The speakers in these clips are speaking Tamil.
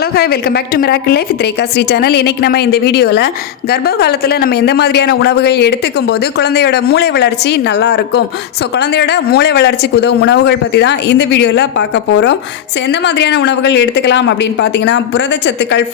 Hello hi welcome back to miracle life with Rekha Sri channel. இன்றைக்கி நம்ம இந்த வீடியோவில் கர்ப்ப காலத்தில் நம்ம எந்த மாதிரியான உணவுகள் எடுத்துக்கும் போது குழந்தையோட மூளை வளர்ச்சி நல்லாயிருக்கும். ஸோ குழந்தையோட மூளை வளர்ச்சிக்கு உதவும் உணவுகள் பற்றி தான் இந்த வீடியோவில் பார்க்க போகிறோம். ஸோ எந்த மாதிரியான உணவுகள் எடுத்துக்கலாம் அப்படின்னு பார்த்தீங்கன்னா, புரதச்சத்துக்கள்,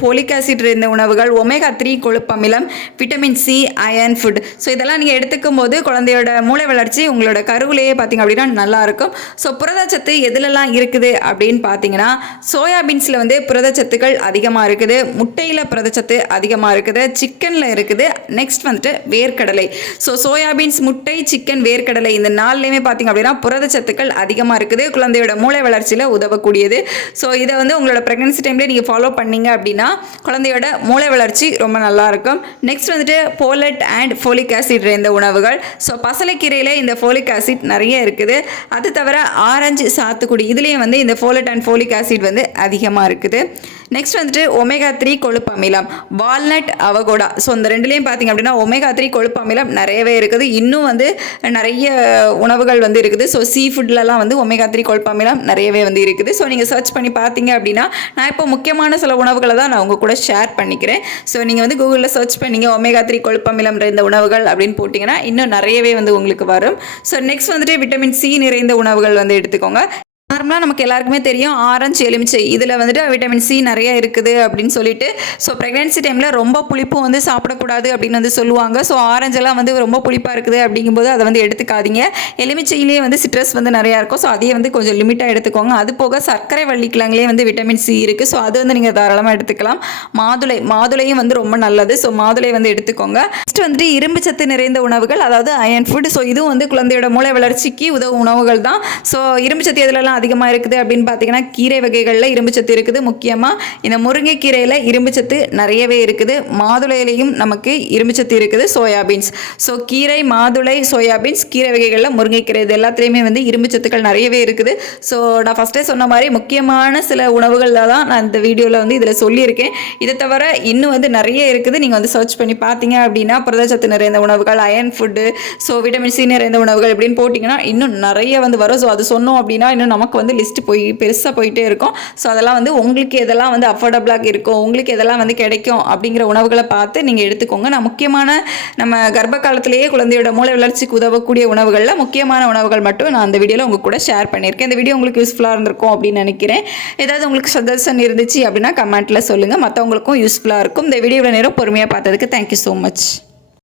ஃபோலிக் ஆசிட் இருந்த உணவுகள், ஒமேகா 3 கொழுப்பமிலம், vitamin C, iron food. So இதெல்லாம் நீங்கள் எடுத்துக்கும் போது குழந்தையோட மூளை வளர்ச்சி உங்களோட கருவிலேயே பார்த்திங்க அப்படின்னா நல்லாயிருக்கும். ஸோ புரதச்சத்து எதுலலாம் இருக்குது அப்படின்னு பார்த்தீங்கன்னா, சோயாபீன்ஸில் வந்து புரதச்சத்துக்கள் அதிகமாக இருக்குது, முட்டையில் புரதச்சத்து அதிகமாக இருக்குது, சிக்கனில் இருக்குது. நெக்ஸ்ட் வந்துட்டு வேர்க்கடலை. ஸோ சோயாபீன்ஸ், முட்டை, சிக்கன், வேர்க்கடலை இந்த நாலுலேயுமே பார்த்திங்க அப்படின்னா புரதச்சத்துக்கள் அதிகமாக இருக்குது, குழந்தையோட மூளை வளர்ச்சியில் உதவக்கூடியது. ஸோ இதை வந்து உங்களோட ப்ரெக்னன்சி டைமில் நீங்கள் ஃபாலோ பண்ணிங்க அப்படின்னா குழந்தையோட மூளை வளர்ச்சி ரொம்ப நல்லாயிருக்கும். நெக்ஸ்ட் வந்துட்டு போலட் அண்ட் ஃபோலிக் ஆசிட் இருந்த உணவுகள். ஸோ பசலைக்கீரையில் இந்த ஃபோலிக் ஆசிட் நிறைய இருக்குது. அது தவிர ஆரஞ்சு, சாத்துக்குடி இதுலேயும் வந்து இந்த ஃபோலட் அண்ட் ஃபோலிக் ஆசிட் வந்து அதிகமாக இருக்குது. நெக்ஸ்ட் வந்துட்டு ஒமேகா 3 கொழுப்பு அமிலம், வால்நட், அவகோடா. ஸோ இந்த ரெண்டுலேயும் பார்த்திங்க அப்படின்னா ஒமேகா 3 கொழுப்பு அமிலம் நிறையவே இருக்குது. இன்னும் வந்து நிறைய உணவுகள் வந்து இருக்குது. ஸோ சீ ஃபுட்லலாம் வந்து ஒமேகா 3 கொழுப்பு அமிலம் நிறையவே வந்து இருக்குது. ஸோ நீங்கள் சர்ச் பண்ணி பார்த்தீங்க அப்படின்னா நான் இப்போ முக்கியமான சில உணவுகளை தான் நான் உங்கள் கூட ஷேர் பண்ணிக்கிறேன். ஸோ நீங்கள் வந்து கூகுளில் சர்ச் பண்ணிங்க ஒமேகா 3 கொழுப்பு அமிலம் நிறைந்த உணவுகள் அப்படின்னு போட்டிங்கன்னா இன்னும் நிறையவே வந்து உங்களுக்கு வரும். ஸோ நெக்ஸ்ட் வந்துட்டு விட்டமின் சி நிறைந்த உணவுகள் வந்து எடுத்துக்கோங்க. நார்மலாக நமக்கு எல்லாருக்குமே தெரியும் ஆரஞ்சு, எலுமிச்சை இதில் வந்துட்டு விட்டமின் சி நிறைய இருக்குது அப்படின்னு சொல்லிட்டு. ஸோ ப்ரெக்னென்சி டைமில் ரொம்ப புளிப்பும் வந்து சாப்பிடக்கூடாது அப்படின்னு வந்து சொல்லுவாங்க. ஸோ ஆரஞ்செல்லாம் வந்து ரொம்ப புளிப்பாக இருக்குது அப்படிங்கும்போது அதை வந்து எடுத்துக்காதீங்க. எலுமிச்சையிலேயே வந்து சிட்ரஸ் வந்து நிறையா இருக்கும். ஸோ அதையே வந்து கொஞ்சம் லிமிட்டாக எடுத்துக்கோங்க. அது போக சர்க்கரை வள்ளிக்கிழங்குலேயே வந்து விட்டமின் சி இருக்குது. ஸோ அது வந்து நீங்கள் தாராளமாக எடுத்துக்கலாம். மாதுளையும் வந்து ரொம்ப நல்லது. ஸோ மாதுளை வந்து எடுத்துக்கோங்க. நெக்ஸ்ட் வந்துட்டு இரும்பு சத்து நிறைந்த உணவுகள், அதாவது அயர்ன் ஃபுட். ஸோ இதுவும் வந்து குழந்தையோட மூளை வளர்ச்சிக்கு உதவும் உணவுகள் தான். ஸோ இரும்பு சத்து எதுலலாம் அதிகமாக இருக்குது அப்படின்னு பார்த்தீங்கன்னா, கீரை வகைகளில் இரும்பு சத்து இருக்குது. முக்கியமாக இந்த முருங்கைக்கீரையில் இரும்பு சத்து நிறையவே இருக்குது. மாதுளையிலையும் நமக்கு இரும்பு சத்து இருக்குது. சோயாபீன்ஸ். ஸோ கீரை, மாதுளை, சோயாபீன்ஸ், கீரை வகைகளில் முருங்கைக்கீரை இது எல்லாத்துலேயுமே வந்து இரும்பு சத்துக்கள் நிறையவே இருக்குது. ஸோ நான் ஃபஸ்ட்டே சொன்ன மாதிரி முக்கியமான சில உணவுகளில் தான் நான் இந்த வீடியோவில் வந்து இதில் சொல்லியிருக்கேன். இதை தவிர இன்னும் வந்து நிறைய இருக்குது. நீங்கள் வந்து சர்ச் பண்ணி பார்த்தீங்க அப்படின்னா புரதச்சத்து நிறைந்த உணவுகள், iron food, so vitamin C நிறைந்த உணவுகள் இப்படின்னு போட்டிங்கன்னா இன்னும் நிறைய வந்து வரும். ஸோ அது சொன்னோம் அப்படின்னா இன்னும் நமக்கு வந்து லிஸ்ட் பெருசாக போயிட்டே இருக்கும். ஸோ அதெல்லாம் வந்து உங்களுக்கு எதெல்லாம் வந்து அஃபோர்டபுளாக இருக்கும், உங்களுக்கு எதெல்லாம் வந்து கிடைக்கும் அப்படிங்கிற உணவுகளை பார்த்து நீங்கள் எடுத்துக்கோங்க. நான் முக்கியமான நம்ம கர்ப்ப காலத்திலேயே குழந்தையோட மூளை வளர்ச்சிக்கு உதவக்கூடிய உணவுகளில் முக்கியமான உணவுகள் மட்டும் நான் அந்த வீடியோவில் உங்கள் கூட ஷேர் பண்ணியிருக்கேன். இந்த வீடியோ உங்களுக்கு யூஸ்ஃபுல்லாக இருந்திருக்கும் அப்படின்னு நினைக்கிறேன். ஏதாவது உங்களுக்கு சஜஷன் இருந்துச்சு அப்படின்னா கமெண்ட்டில் சொல்லுங்கள். மற்றவங்களுக்கும் யூஸ்ஃபுல்லாக இருக்கும். இந்த வீடியோவில் நேரம் பொறுமையாக பார்த்ததுக்கு தேங்க்யூ ஸோ மச்.